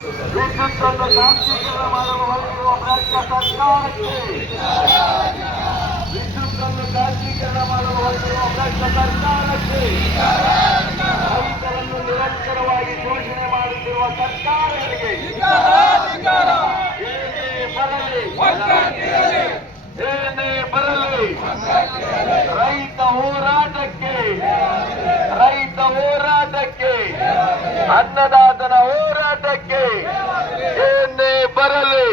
ವಿದ್ಯುತ್ತನ್ನು ಖಾಸಗೀಕರಣ ಮಾಡಲು ಹೊರಟಿರುವ ಭ್ರಷ್ಟ ಸರ್ಕಾರಕ್ಕೆ ವಿದ್ಯುತ್ತನ್ನು ಖಾಸಗೀಕರಣ ಮಾಡಲು ಹೊರಟಿರುವ ಭ್ರಷ್ಟ ಸರ್ಕಾರಕ್ಕೆ ರೈತರನ್ನು ನಿರಂತರವಾಗಿ ಶೋಷಣೆ ಮಾಡುತ್ತಿರುವ ಸರ್ಕಾರಗಳಿಗೆ ಏನೇ ಬರಲಿ ರೈತ ಹೋರಾಟಕ್ಕೆ ಅನ್ನದಾತನ ಹೋರಾಟಕ್ಕೆ ಏನೇ ಬರಲಿ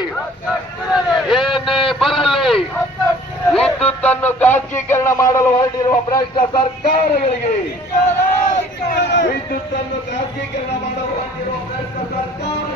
ವಿದ್ಯುತ್ತನ್ನು ಖಾಸಗೀಕರಣ ಮಾಡಲು ಹೊರಟಿರುವ ಭ್ರಷ್ಟ ಸರ್ಕಾರಗಳಿಗೆ ವಿದ್ಯುತ್ತನ್ನು ಖಾಸಗೀಕರಣ ಮಾಡಲು ಹೊರಟಿರುವ ಭ್ರಷ್ಟ ಸರ್ಕಾರ